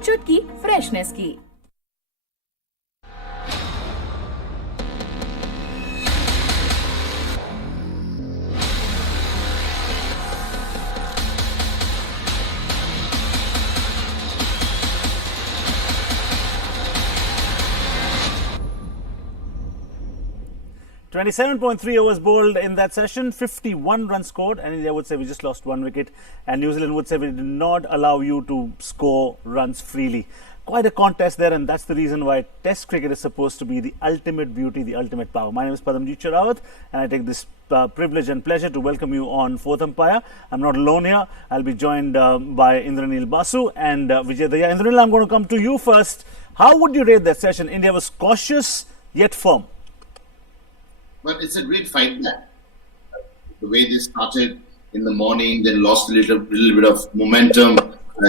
एक चुटकी फ्रेशनेस की। .3 overs bowled in that session, 51 runs scored, and India would say we just lost 1 wicket, and New Zealand would say we did not allow you to score runs freely. Quite a contest there, and that's the reason why Test cricket is supposed to be the ultimate beauty, the ultimate power. My name is Padamjit Rawat, and I take this privilege and pleasure to welcome you on Fourth Umpire. I'm not alone here. I'll be joined by Indranil Basu and Jadeja. Indranil, I'm going to come to you first. How would you rate that session? India was cautious yet firm. But it's a great fight back. The way they started in the morning, then lost a little bit of momentum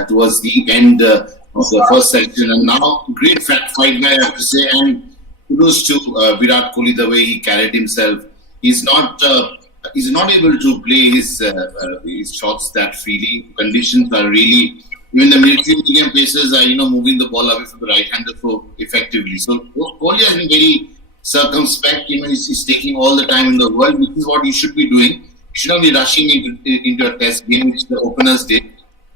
towards the end of the first section, and now great fight back, I have to say. And kudos to Virat Kohli, the way he carried himself. He's not able to play his shots that freely. Conditions are really, even the military game pacers are moving the ball away from the right hander so effectively. So Kohli has been very circumspect, he's taking all the time in the world, which is what he should be doing. He should not be rushing into a test game, which the openers did.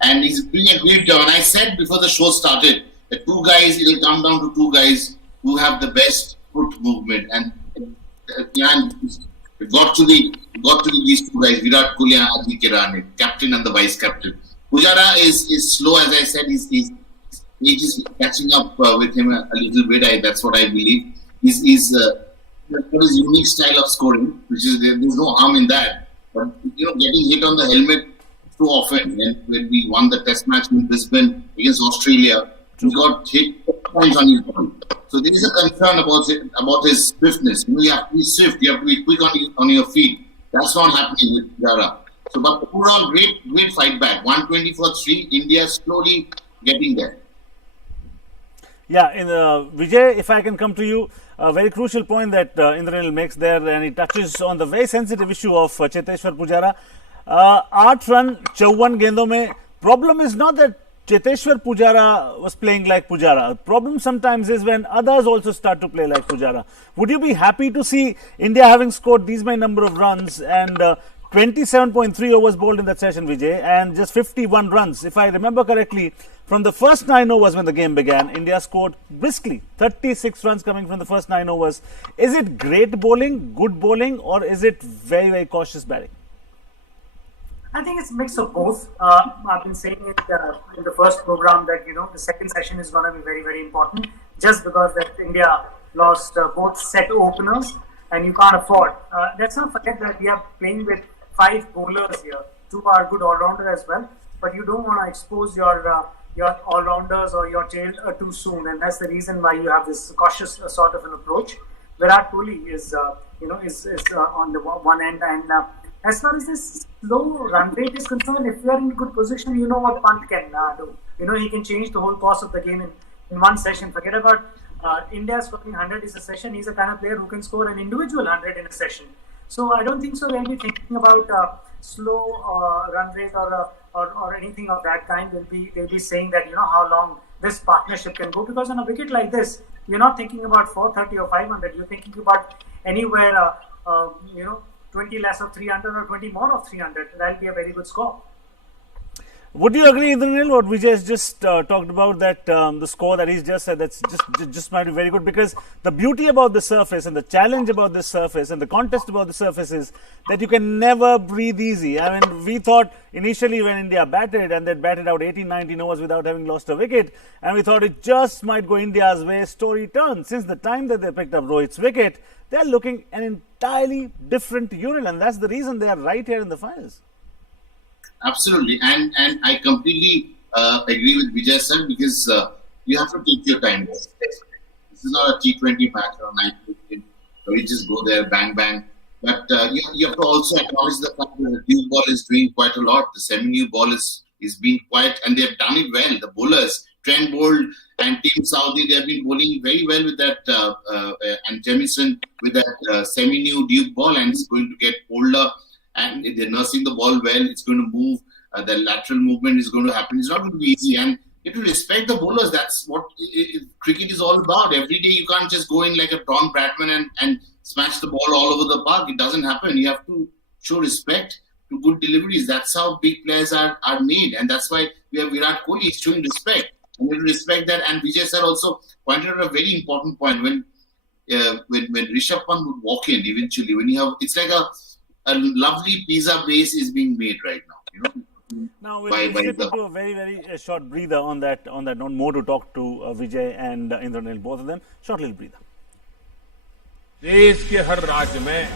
And he's doing a great job. And I said before the show started that it'll come down to two guys who have the best foot movement. And it got to be these two guys, Virat Kohli and Rahane, captain and the vice captain. Pujara is slow, as I said, he's just catching up with him a little bit. That's what I believe. He's got his unique style of scoring, which is there's no harm in that. But getting hit on the helmet too often. And when we won the Test match in Brisbane against Australia, he got hit times on his body. So there is a concern about his swiftness. You have to be swift. You have to be quick on your feet. That's not happening with Pujara. So, but overall, great fight back. 120 for 3. India slowly getting there. Yeah, Vijay, if I can come to you, a very crucial point that Indranil makes there, and he touches on the very sensitive issue of Cheteshwar Pujara. 8 run, 54 गेंदों में. Problem is not that Cheteshwar Pujara was playing like Pujara. Problem sometimes is when others also start to play like Pujara. Would you be happy to see India having scored these many number of runs and 27.3 overs bowled in that session, Vijay, and just 51 runs? If I remember correctly, from the first 9 overs when the game began, India scored briskly, 36 runs coming from the first 9 overs. Is it great bowling, good bowling, or is it very, very cautious batting? I think it's a mix of both. I've been saying it in the first program that, the second session is going to be very, very important, just because that India lost both set openers, and you can't afford. Let's not forget that we are playing with 5 bowlers here. 2 are good all-rounders as well, but you don't want to expose your all-rounders or your tail too soon, and that's the reason why you have this cautious sort of an approach. Virat Kohli is on the one end, and as far as this low run rate is concerned, if you are in good position, you know what Pant can do. He can change the whole course of the game in one session. Forget about India scoring 100 is a session. He's a kind of player who can score an individual 100 in a session. So I don't think so they'll be thinking about slow run rate or anything of that kind. They'll be saying that how long this partnership can go, because on a wicket like this, you're not thinking about 430 or 500. You're thinking about anywhere 20 less of 300 or 20 more of 300. That'll be a very good score. Would you agree, Indranil, what Vijay has just talked about, that the score that he's just said, that's just might be very good, because the beauty about the surface and the challenge about this surface and the contest about the surface is that you can never breathe easy. I mean, we thought initially when India batted, and they batted out 18-19 overs without having lost a wicket, and we thought it just might go India's way. Story turned. Since the time that they picked up Rohit's wicket, they're looking an entirely different unit, and that's the reason they are right here in the finals. Absolutely, and I completely agree with Vijay sir, because you have to take your time. This is not a T20 match or 9-15, where you just go there, bang, bang. But you have to also acknowledge the fact that the new ball is doing quite a lot. The semi-new ball is being quite, and they've done it well. The bowlers, Trent Boult and Team Southee, they've been bowling very well with that, and Jamieson with that semi-new Duke ball, and it's going to get older. And they're nursing the ball well. It's going to move. The lateral movement is going to happen. It's not going to be easy. And You have to respect the bowlers. That's what cricket is all about. Every day you can't just go in like a Don Bradman and smash the ball all over the park. It doesn't happen. You have to show respect to good deliveries. That's how big players are made. And that's why we have Virat Kohli showing respect. And we respect that. And Vijay sir also pointed out a very important point when Rishabh Pant would walk in eventually, when you have, it's like a lovely pizza base is being made right now. You know. Now we'll slip into a very short breather on that note. More to talk to Vijay and Indranil, both of them. Short little breather. देश के हर राज्य में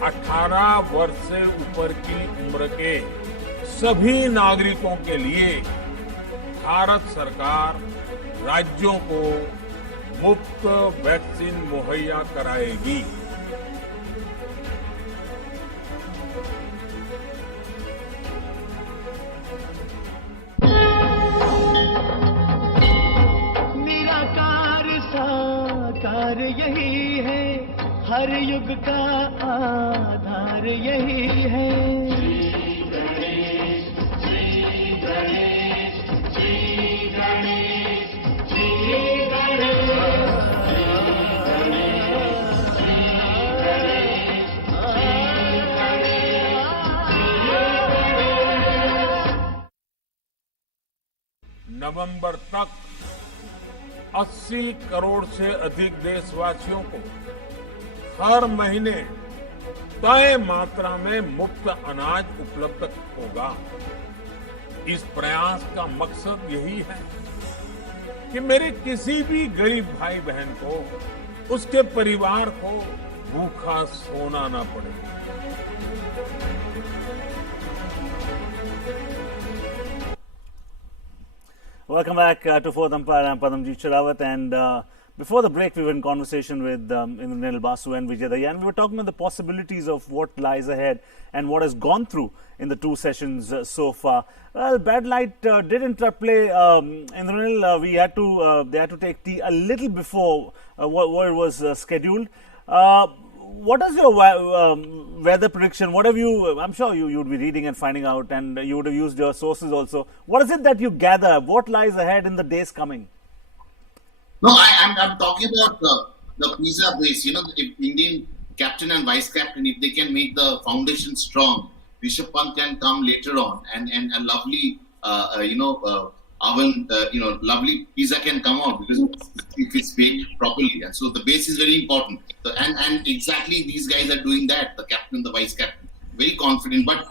18 वर्ष से ऊपर की उम्र के सभी नागरिकों के लिए भारत सरकार राज्यों को मुफ्त वैक्सीन मुहैया कराएगी। साकार यही है, हर युग का आधार यही है। श्री गणेश, श्री गणेश, श्री गणेश, श्री गणेश, नवंबर तक 80 करोड़ से अधिक देशवासियों को हर महीने तय मात्रा में मुफ्त अनाज उपलब्ध होगा। इस प्रयास का मकसद यही है कि मेरे किसी भी गरीब भाई बहन को, उसके परिवार को भूखा सोना ना पड़े। Welcome back to Fourth Umpire. I'm Padamjeet Sherawat, and before the break we were in conversation with Indranil Basu and Vijay Daya, and we were talking about the possibilities of what lies ahead and what has gone through in the two sessions so far. Well, bad light did interplay. Indranil, they had to take tea a little before what it was scheduled. What is your weather prediction? What have you? I'm sure you would be reading and finding out, and you would have used your sources also. What is it that you gather? What lies ahead in the days coming? No, I'm talking about the pizza base. You know, if Indian captain and vice captain, if they can make the foundation strong, Rishabh Pant can come later on, and a lovely, oven, lovely pizza can come out because if it's baked properly. And so the base is very important. And exactly these guys are doing that, the captain, the vice captain. Very confident. But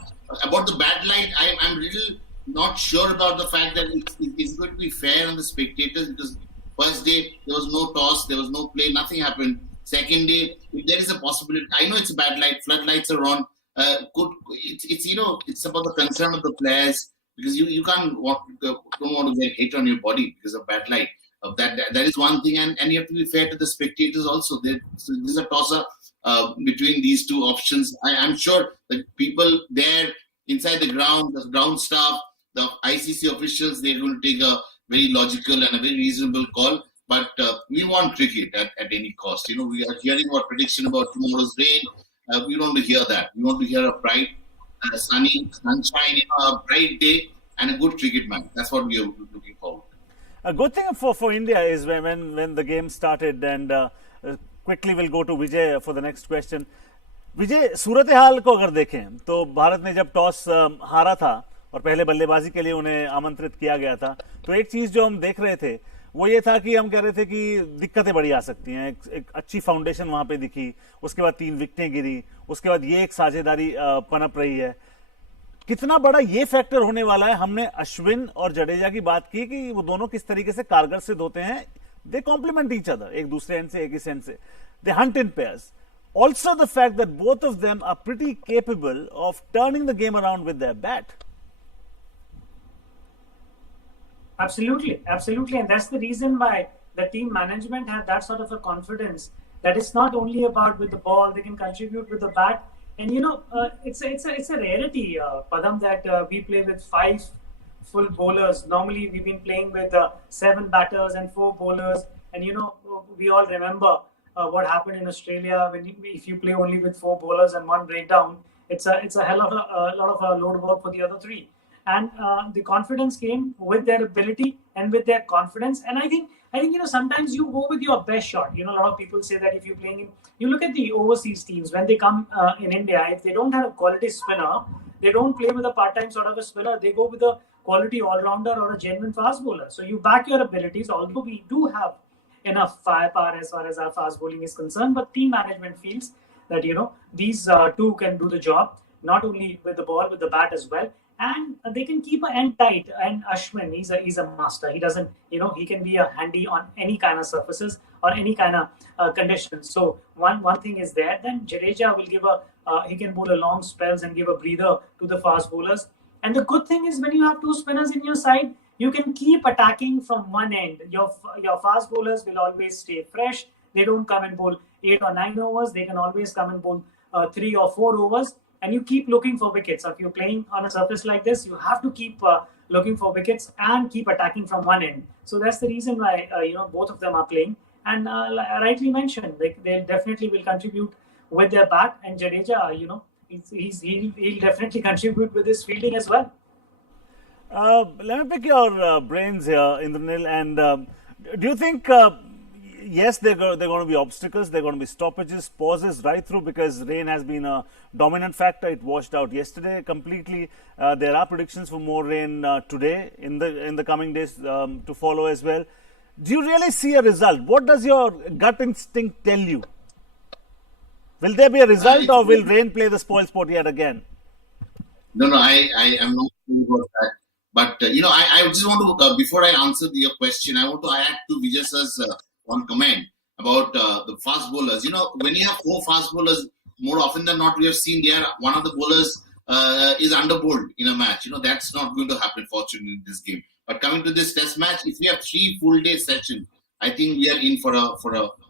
about the bad light, I'm little not sure about the fact that it's going to be fair on the spectators, because first day there was no toss, there was no play, nothing happened. Second day, if there is a possibility, I know it's a bad light, floodlights are on. It's about the concern of the players, because you don't want to get hit on your body because of bad light. That is one thing, and you have to be fair to the spectators also. There's a toss-up between these two options. I'm sure that people there inside the ground, the ground staff, the ICC officials, they're going to take a very logical and a very reasonable call. But we want cricket at any cost. You know, we are hearing about prediction about tomorrow's rain. We don't want to hear that. We want to hear a bright, sunny, sunshine, a bright day, and a good cricket match. That's what we are looking forward to. A good thing for India is when the game started, and quickly we'll go to Vijay for the next question. Vijay, सूरत हाल को अगर देखें तो भारत ने जब toss हारा था और पहले बल्लेबाजी के लिए उन्हें आमंत्रित किया गया था, तो एक चीज जो हम देख रहे थे वो ये था कि हम कह रहे थे कि दिक्कतें बड़ी आ सकती हैं। एक अच्छी फाउंडेशन वहां पे दिखी, उसके बाद 3 विकेटें गिरी, उसके बाद ये एक साझेदारी पनप रही है। कितना बड़ा ये फैक्टर होने वाला है? हमने अश्विन और जडेजा की बात की कि वो दोनों किस तरीके से कारगर सिद्ध होते हैं। दे कॉम्प्लीमेंट ईच अदर, एक दूसरे एंड से, एक इस एंड से। दे Hunt in pairs. Also the fact that both of them are pretty capable of turning the game around with their bat. Absolutely, and that's the reason why the team management had that sort of a confidence that it's not only about with the ball, they can contribute with the bat. And it's a rarity, Padam, that we play with 5 full bowlers. Normally we've been playing with 7 batters and 4 bowlers, and we all remember what happened in Australia if you play only with 4 bowlers and 1 breakdown. It's a hell of a lot of load work for the other 3. and the confidence came with their ability and with their confidence. And I think sometimes you go with your best shot. A lot of people say that if you're playing you look at the overseas teams when they come in India, if they don't have a quality spinner, they don't play with a part-time sort of a spinner. They go with a quality all-rounder or a genuine fast bowler. So you back your abilities, although we do have enough firepower as far as our fast bowling is concerned, but team management feels that these two can do the job, not only with the ball, with the bat as well, and they can keep an end tight. And Ashwin, he's a master. He doesn't, he can be a handy on any kind of surfaces or any kind of conditions. So one thing is there. Then Jadeja will give he can bowl a long spells and give a breather to the fast bowlers. And the good thing is when you have two spinners in your side, you can keep attacking from one end. Your fast bowlers will always stay fresh. They don't come and bowl 8 or 9 overs. They can always come and bowl 3 or 4 overs. And you keep looking for wickets. So if you're playing on a surface like this, you have to keep looking for wickets and keep attacking from one end. So that's the reason why both of them are playing. And rightly mentioned, they definitely will contribute with their bat. And Jadeja, he'll definitely contribute with his fielding as well. Let me pick your brains here, Indranil. And do you think, yes, they're going to be obstacles, they're going to be stoppages, pauses right through, because rain has been a dominant factor. It washed out yesterday completely. There are predictions for more rain today in the coming days to follow as well. Do you really see a result? What does your gut instinct tell you? Will there be a result, or will rain play the spoil sport yet again? No, I am not sure about that. But, I just want to, before I answer your question, I want to add to Vijay sir's one comment about the fast bowlers. When you have 4 fast bowlers, more often than not, we have seen one of the bowlers is underbowled in a match. That's not going to happen, fortunately, in this game. But coming to this test match, if we have 3 full day sessions, I think we are in for a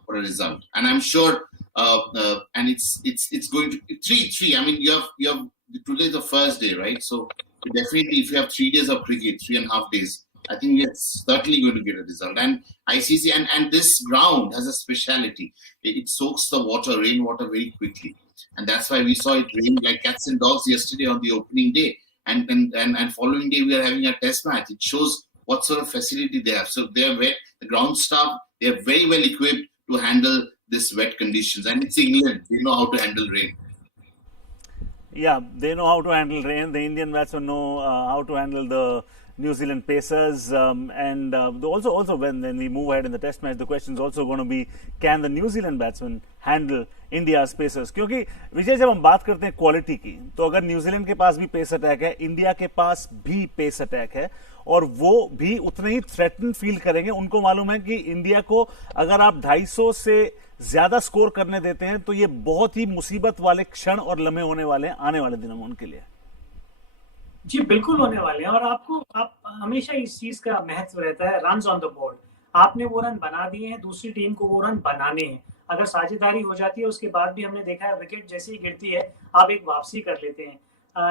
result. And I'm sure, and it's going to 3. I mean, you have today is the first day, right? So definitely, if you have 3 days of cricket, 3.5 days, I think we are certainly going to get a result. And ICC and this ground has a speciality. It soaks the rainwater very quickly. And that's why we saw it rain like cats and dogs yesterday on the opening day. And following day, we are having a test match. It shows what sort of facility they have. So they're wet. The ground staff, they're very well equipped to handle this wet conditions. And it's England. They know how to handle rain. Yeah, they know how to handle rain. The Indian batsmen know how to handle the New Zealand pacers, and also when we move ahead in the test match, the question is also going to be, can the New Zealand batsmen handle India's pacers? क्योंकि विजय, जब हम बात करते हैं quality की, तो अगर New Zealand के पास भी पेस अटैक है, इंडिया के पास भी पेस अटैक है, और वो भी उतने ही थ्रेटन फील करेंगे. उनको मालूम है कि इंडिया को अगर आप 250 से ज्यादा स्कोर करने देते हैं तो ये बहुत ही मुसीबत वाले क्षण और लम्हे होने वाले हैं आने वाले दिनों में उनके लिए. जी बिल्कुल होने वाले हैं. और आप हमेशा इस चीज का महत्व रहता है, रन्स ऑन द बोर्ड. आपने वो रन बना दिए हैं, दूसरी टीम को वो रन बनाने हैं. अगर साझेदारी हो जाती है, उसके बाद भी हमने देखा है विकेट जैसे ही गिरती है आप एक वापसी कर लेते हैं.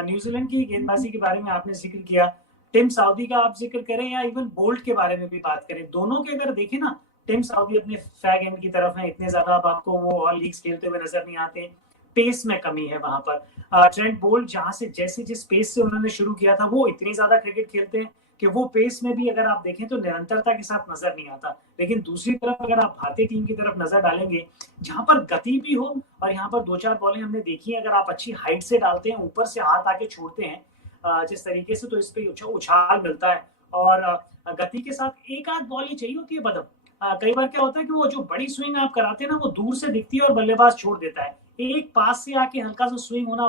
न्यूजीलैंड की गेंदबाजी के बारे में आपने जिक्र किया, टिम साउदी का आप जिक्र करें या इवन बोल्ट के बारे में भी बात करें, दोनों के अगर देखें ना, टिम साउदी अपने फैग एंड की तरफ है, इतने ज्यादा अब आपको वो ऑल लीग्स खेलते हुए नजर नहीं आते. पेस में कमी है वहां पर. ट्रेंट बोल्ट जहां से जैसे जिस पेस से उन्होंने शुरू किया था, वो इतनी ज्यादा क्रिकेट खेलते हैं कि वो पेस में भी अगर आप देखें तो निरंतरता के साथ नजर नहीं आता. लेकिन दूसरी तरफ अगर आप भारतीय टीम की तरफ नजर डालेंगे, जहां पर गति भी हो और यहाँ पर 2-4 बॉलें हमने देखी है, अगर आप अच्छी हाइट से डालते हैं, ऊपर से हाथ आके छोड़ते हैं जिस तरीके से, तो इस पे उछाल मिलता है. और गति के साथ एक आध बॉल ही चाहिए होती है बदम. कई बार क्या होता है कि वो जो बड़ी स्विंग आप कराते हैं ना, वो दूर से दिखती है और बल्लेबाज छोड़ देता है. एक पास से आके हल्का सा स्विंग होना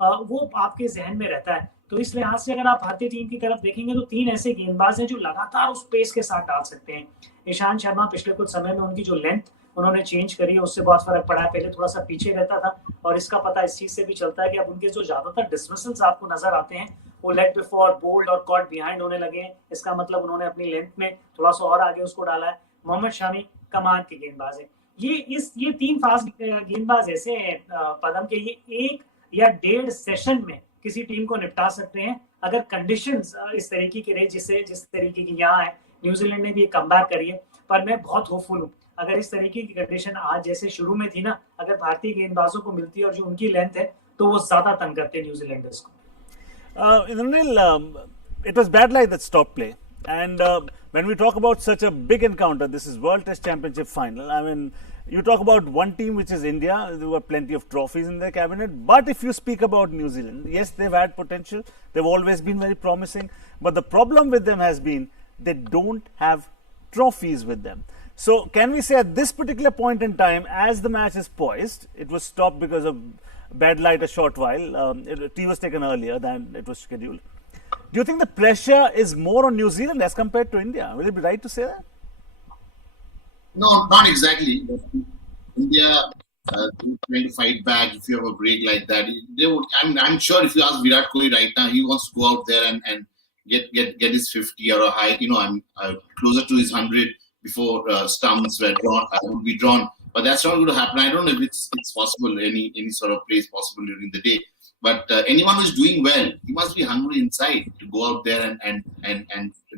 वो आपके जहन में रहता है. तो इस लिहाज से अगर आप भारतीय टीम की तरफ देखेंगे तो 3 ऐसे गेंदबाज हैं जो लगातार उस पेस के साथ डाल सकते हैं. ईशांत शर्मा पिछले कुछ समय में उनकी जो लेंथ उन्होंने चेंज करी है, उससे बहुत फर्क पड़ा है. पहले थोड़ा सा पीछे रहता था, और इसका पता इस चीज से भी चलता है कि अब उनके जो ज्यादातर डिसमिसल्स आपको नजर आते हैं वो लेग बिफोर, बोल्ड और कॉट बिहाइंड होने लगे हैं. इसका मतलब उन्होंने अपनी लेंथ में थोड़ा सा और आगे उसको डाला है. मोहम्मद शामी कमान के गेंदबाज है. ये 3 फास्ट गेंदबाज ऐसे हैं पदम के, ये 1 या 1.5 सेशन में किसी टीम को निपटा सकते हैं अगर कंडीशंस इस तरीके की रहे जिस तरीके की यहाँ है. न्यूजीलैंड ने भी एक कमबैक करी है, पर मैं बहुत होपफुल हूँ. अगर इस तरीके की कंडीशन आज जैसे शुरू में थी ना, अगर भारतीय गेंदबाजों को मिलती है और जो उनकी लेंथ है, तो वो ज्यादा तंग करते हैं न्यूजीलैंडर्स को. Indranil, it was bad light that stopped play. And when we talk about such a big encounter, this is World Test Championship final. I mean, you talk about one team, which is India. There were plenty of trophies in their cabinet. But if you speak about New Zealand, yes, they've had potential. They've always been very promising. But the problem with them has been they don't have trophies with them. So can we say at this particular point in time, as the match is poised, it was stopped because of bad light a short while. Tea was taken earlier than it was scheduled. Do you think the pressure is more on New Zealand as compared to India? Will it be right to say that? No, not exactly. India trying to fight back if you have a break like that. They would, I'm sure if you ask Virat Kohli right now, he wants to go out there and get his 50 or a high. I'm closer to his 100 before stumps would be drawn. But that's not going to happen. I don't know if it's possible. Any sort of play is possible during the day. But anyone who's doing well, he must be hungry inside to go out there and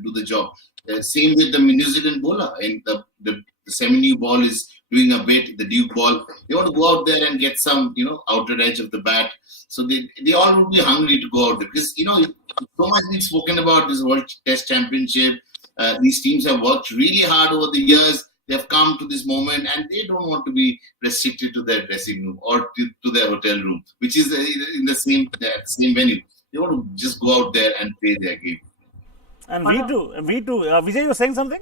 do the job. Same with the New Zealand bowler. And the semi-new ball is doing a bit. The Duke ball, they want to go out there and get some, outer edge of the bat. So they all would be hungry to go out there because so much been spoken about this World Test Championship. These teams have worked really hard over the years. They have come to this moment and they don't want to be restricted to their dressing room or to their hotel room, which is in the same venue. They want to just go out there and play their game. And we too. Vijay, you were saying something?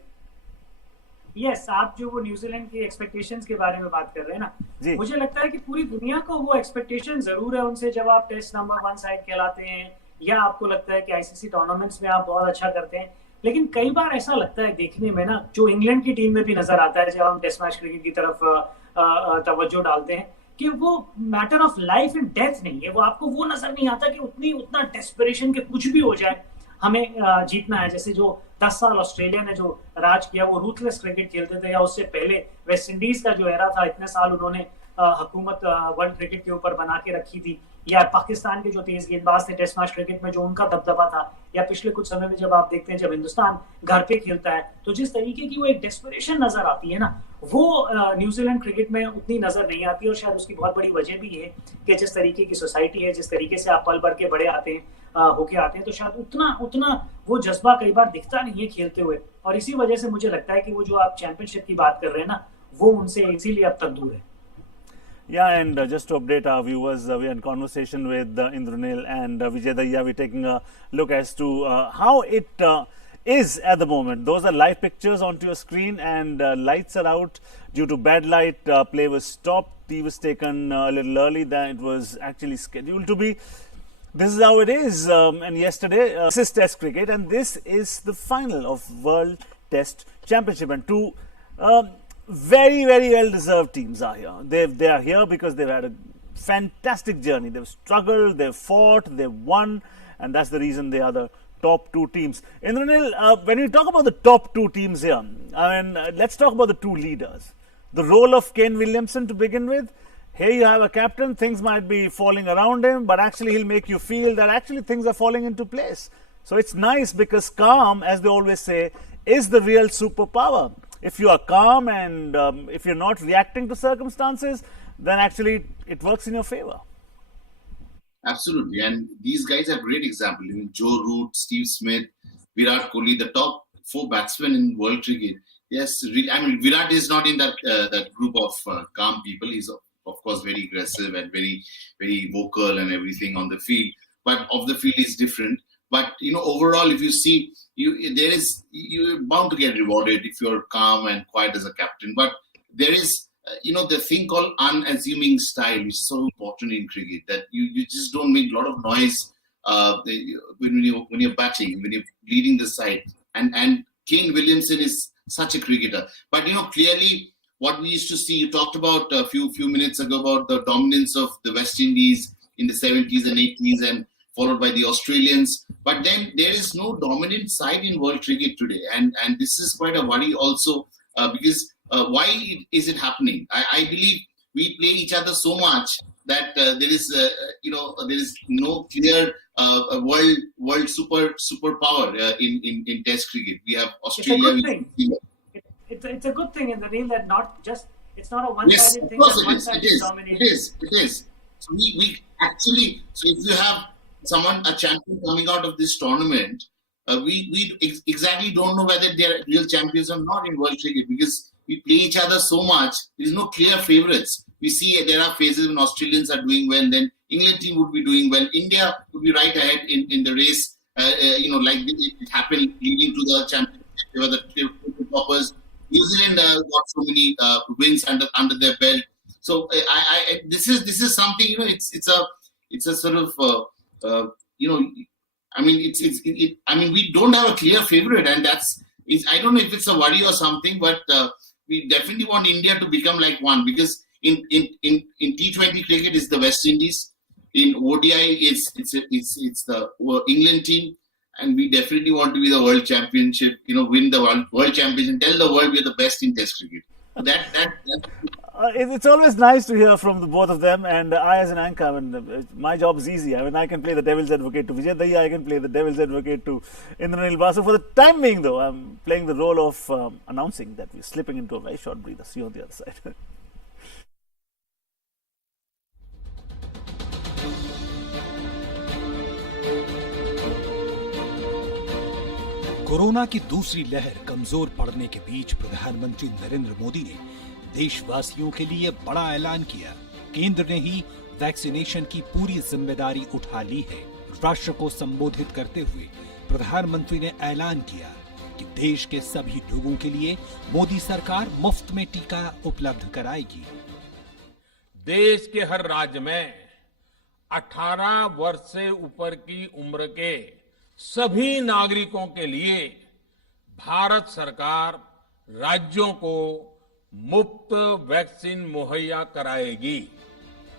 Yes, आप जो वो New Zealand के expectations के बारे में बात कर रहे हैं ना, मुझे लगता है कि पूरी दुनिया को वो एक्सपेक्टेशन जरूर है उनसे जब आप टेस्ट नंबर 1 साइड कहलाते हैं या आपको लगता है कि आईसीसी टूर्नामेंट्स में आप बहुत अच्छा करते हैं. लेकिन कई बार ऐसा लगता है देखने में ना, जो इंग्लैंड की टीम में भी नजर आता है जब हम टेस्ट मैच क्रिकेट की तरफ तवज्जो डालते हैं, कि वो matter of life and death नहीं है. वो आपको वो नजर नहीं आता कि उतना डेस्परेशन के कुछ भी हो जाए हमें जीतना है. जैसे जो 10 साल ऑस्ट्रेलिया ने जो राज किया, वो रूथलेस क्रिकेट खेलते थे, या उससे पहले वेस्ट इंडीज का जो एरा था, इतने साल उन्होंने हुकूमत वर्ल्ड क्रिकेट के ऊपर बना के रखी थी, या पाकिस्तान के जो तेज गेंदबाज थे टेस्ट मैच क्रिकेट में जो उनका दबदबा था, या पिछले कुछ समय में जब आप देखते हैं जब हिंदुस्तान घर पे खेलता है, तो जिस तरीके की वो एक डेस्परेशन नजर आती है ना, वो न्यूजीलैंड क्रिकेट में उतनी नजर नहीं आती. और शायद उसकी बहुत बड़ी वजह भी है कि जिस तरीके की सोसाइटी है, जिस तरीके से आप पल भर के बड़े आते हैं होके आते हैं, तो शायद उतना वो जज्बा कई बार दिखता नहीं है खेलते हुए. और इसी वजह से मुझे लगता है कि वो जो आप चैंपियनशिप की बात कर रहे हैं ना, वो उनसे इसीलिए अब तक दूर है. Yeah, and just to update our viewers, we are in conversation with Indranil and Vijay. We're taking a look as to how it is at the moment. Those are live pictures onto your screen, and lights are out due to bad light. Play was stopped. Tea was taken a little early than it was actually scheduled to be. This is how it is. And yesterday, this is Test cricket, and this is the final of World Test Championship. And two very, very well-deserved teams are here. They are here because they've had a fantastic journey. They've struggled, they've fought, they've won, and that's the reason they are the top two teams. Indranil, when we talk about the top two teams here, let's talk about the two leaders. The role of Kane Williamson to begin with. Here you have a captain, things might be falling around him, but actually he'll make you feel that actually things are falling into place. So it's nice because calm, as they always say, is the real superpower. If you are calm and if you're not reacting to circumstances, then actually it works in your favor. Absolutely. And these guys are great examples. Joe Root, Steve Smith, Virat Kohli, the top 4 batsmen in world cricket. Yes, Virat is not in that group of calm people. He's, of course, very aggressive and very, very vocal and everything on the field. But off the field is different. But, overall, if you see, you're bound to get rewarded if you're calm and quiet as a captain. But there is, the thing called unassuming style, which is so important in cricket, that you just don't make a lot of noise when you're batting, when you're leading the side. And Kane Williamson is such a cricketer. But, clearly what we used to see, you talked about a few minutes ago about the dominance of the West Indies in the 70s and 80s and followed by the Australians. But then there is no dominant side in world cricket today. And this is quite a worry also because why is it happening? I believe we play each other so much that there is no clear world superpower in Test cricket. We have Australia. It's a good thing in the real that it's not a one-sided thing. It is. So we actually, so if you have a champion coming out of this tournament, we exactly don't know whether they are real champions or not in world cricket, because we play each other so much. There is no clear favourites. We see there are phases when Australians are doing well, then England team would be doing well. India would be right ahead in the race. Like it happened leading to the championship. They were the triple toppers. New Zealand got so many wins under their belt. So this is something, it's a sort of we don't have a clear favourite, and I don't know if it's a worry or something, but we definitely want India to become like one, because in T20 cricket it's the West Indies, in ODI it's the England team, and we definitely want to be the world championship, win the world championship, tell the world we're the best in Test cricket. It's always nice to hear from the both of them, and I as an anchor, my job is easy. I can play the devil's advocate to Jadeja, I can play the devil's advocate to Indranil Basu. For the time being though, I'm playing the role of announcing that we're slipping into a very short breather. See you on the other side. Corona की दूसरी लहर कमजोर पड़ने के बीच प्रधानमंत्री नरेंद्र मोदी ने देशवासियों के लिए बड़ा ऐलान किया। केंद्र ने ही वैक्सीनेशन की पूरी जिम्मेदारी उठा ली है। राष्ट्र को संबोधित करते हुए प्रधानमंत्री ने ऐलान किया कि देश के सभी लोगों के लिए मोदी सरकार मुफ्त में टीका उपलब्ध कराएगी। देश के हर राज्य में 18 वर्ष से ऊपर की उम्र के सभी नागरिकों के लिए भारत सरकार राज्यों को मुफ्त वैक्सीन मुहैया कराएगी।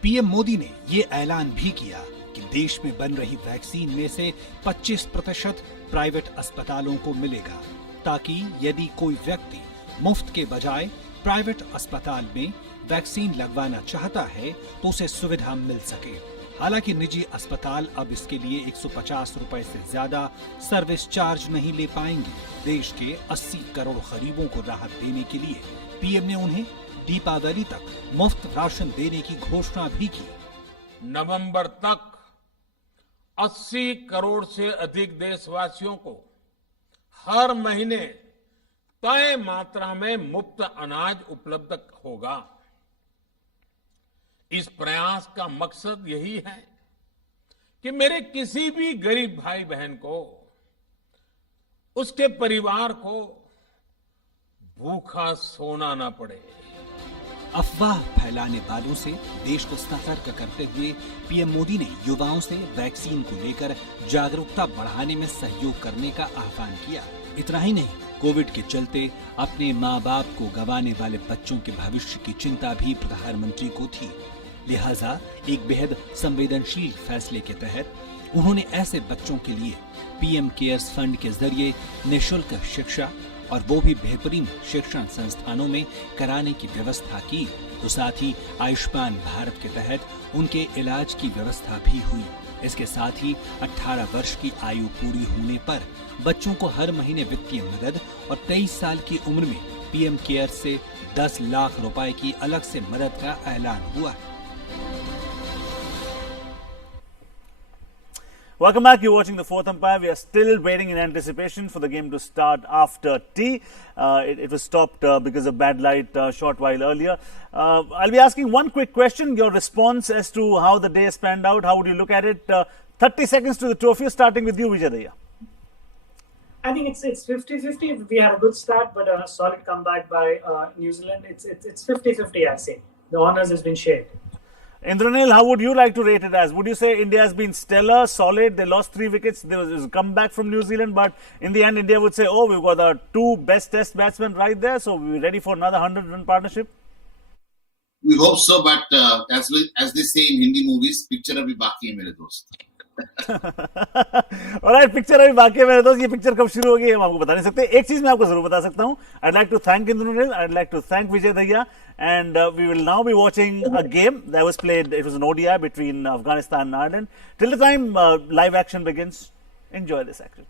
पीएम मोदी ने ये ऐलान भी किया कि देश में बन रही वैक्सीन में से 25% प्राइवेट अस्पतालों को मिलेगा, ताकि यदि कोई व्यक्ति मुफ्त के बजाय प्राइवेट अस्पताल में वैक्सीन लगवाना चाहता है तो उसे सुविधा मिल सके। हालांकि निजी अस्पताल अब इसके लिए 150 रुपए से ज्यादा सर्विस चार्ज नहीं ले पाएंगे। देश के 80 करोड़ गरीबों को राहत देने के लिए पीएम ने उन्हें दीपावली तक मुफ्त राशन देने की घोषणा भी की। नवंबर तक 80 करोड़ से अधिक देशवासियों को हर महीने तय मात्रा में मुफ्त अनाज उपलब्ध होगा। इस प्रयास का मकसद यही है कि मेरे किसी भी गरीब भाई बहन को, उसके परिवार को भूखा सोना ना पड़े। अफवाह फैलाने वालों से देश को सतर्क करते हुए पीएम मोदी ने युवाओं से वैक्सीन को लेकर जागरूकता बढ़ाने में सहयोग करने का आह्वान किया। इतना ही नहीं, कोविड के चलते अपने माँ बाप को गंवाने वाले बच्चों के भविष्य की चिंता भी प्रधानमंत्री को थी। लिहाजा एक बेहद संवेदनशील फैसले के तहत उन्होंने ऐसे बच्चों के लिए पीएम केयर्स फंड के जरिए निःशुल्क शिक्षा, और वो भी बेहतरीन शिक्षण संस्थानों में कराने की व्यवस्था की। तो साथ ही आयुष्मान भारत के तहत उनके इलाज की व्यवस्था भी हुई। इसके साथ ही 18 वर्ष की आयु पूरी होने पर बच्चों को हर महीने वित्तीय मदद, और 23 साल की उम्र में पीएम केयर से 10 लाख रुपए की अलग से मदद का ऐलान हुआ है। Welcome back. You're watching the fourth umpire. We are still waiting in anticipation for the game to start after tea. It was stopped because of bad light a short while earlier. I'll be asking one quick question. Your response as to how the day spanned out. How would you look at it? 30 seconds to the trophy. Starting with you, Jadeja. I think it's 50-50. We had a good start, but a solid comeback by New Zealand. It's 50-50, I say. The honours has been shared. Indranil, how would you like to rate it as? Would you say India has been stellar, solid? They lost 3 wickets. There was a comeback from New Zealand, but in the end, India would say, oh, we've got our 2 best test batsmen right there, so we're ready for another 100-run partnership? We hope so, but as they say in Hindi movies, picture abhi baki hai mere dost. Alright, picture अभी बाकी है मेरे दोस्त। ये picture कब शुरू होगी हम आपको बता नहीं सकते। एक चीज मैं आपको जरूर बता सकता हूँ। I'd like to thank Indranil, I'd like to thank Jadeja, and we will now be watching a game that was played. It was an ODI between Afghanistan and Ireland. Till the time live action begins, enjoy this action.